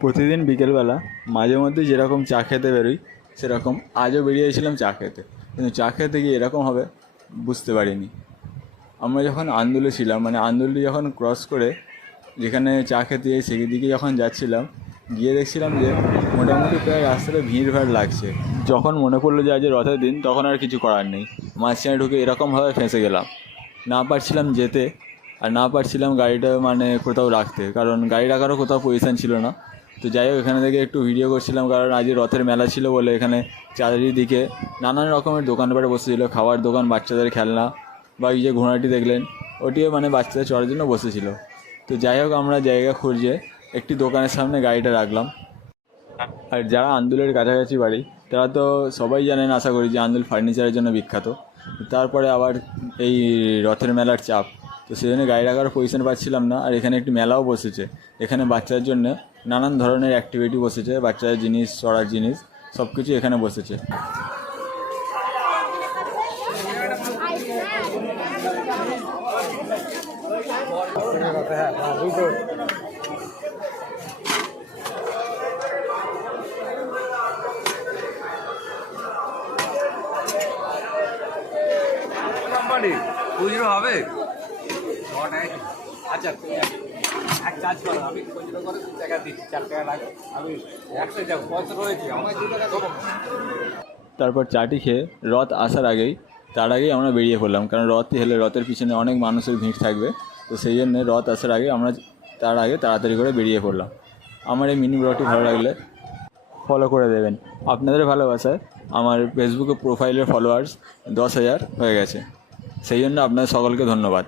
প্রতিদিন বিকেলবেলা মাঝে মধ্যে যেরকম চা খেতে বেরোই, সেরকম আজও বেরিয়েছিলাম চা খেতে। কিন্তু চা খেতে গিয়ে এরকম হবে বুঝতে পারিনি। আমরা যখন আন্দুলে ছিলাম, মানে আন্দুলটি যখন ক্রস করে যেখানে চা খেতে যাই সেদিকে যখন যাচ্ছিলাম, গিয়ে দেখছিলাম যে মোটামুটি প্রায় রাস্তাটা ভিড়ভাড় লাগছে। যখন মনে পড়লো যে আজ রথের দিন, তখন আর কিছু করার নেই, মাঝখানে ঢুকে এরকমভাবে ফেঁসে গেলাম। না পারছিলাম যেতে, আর না পারছিলাম গাড়িটা মানে কোথাও রাখতে, কারণ গাড়ি রাখারও কোথাও পজিশান ছিল না। তো যাই হোক, এখানে থেকে একটু ভিডিও করছিলাম, কারণ আজ রথের মেলা ছিল বলে এখানে চারিদিকে নানান রকমের দোকানপাট বসেছিল, খাওয়ার দোকান, বাচ্চাদের খেলনা, বা এই যে ঘোড়াটি দেখলেন, ওটিও মানে বাচ্চাদের চড়ার জন্য বসেছিল। তো যাই হোক, আমরা জায়গা খুঁজে একটি দোকানের সামনে গাড়িটা রাখলাম। আর যারা আন্দুলের কাছাকাছি বাড়ি, তারা তো সবাই জানেন আশা করি যে আন্দুল ফার্নিচারের জন্য বিখ্যাত। তারপরে আবার এই রথের মেলার চাপ, তো সেই জন্য গাড়ি রাখার পজিশন পাচ্ছিলাম না। আর এখানে একটি মেলাও বসেছে, এখানে বাচ্চাদের জন্য নানান ধরনের অ্যাক্টিভিটি বসেছে, বাচ্চাদের জিনিস, চড়ার জিনিস, সব কিছু এখানে বসেছে। খুচরো হবে? আচ্ছা, এক কাজ করো, আমি খুচরো করে 2 টাকা দিচ্ছি, 4 টাকা রাখো। আমি একসাথে যাবো, পয়সা রয়েছে আমার, 2 টাকা দেবো। তারপর চাটি খেয়ে রথ আসার আগেই, তার আগেই আমরা বেরিয়ে পড়লাম, কারণ রথটি হলে রথের পিছনে অনেক মানুষের ভিড় থাকবে। তো সেই জন্যে রথ আসার আগে আমরা তার আগে তাড়াতাড়ি করে বেরিয়ে পড়লাম। আমার এই মিনি ব্লগটি ভালো লাগলে ফলো করে দেবেন। আপনাদের ভালোবাসায় আমার ফেসবুকে প্রোফাইলের ফলোয়ার্স 10,000 হয়ে গেছে, সেই জন্য আপনাদের সকলকে ধন্যবাদ।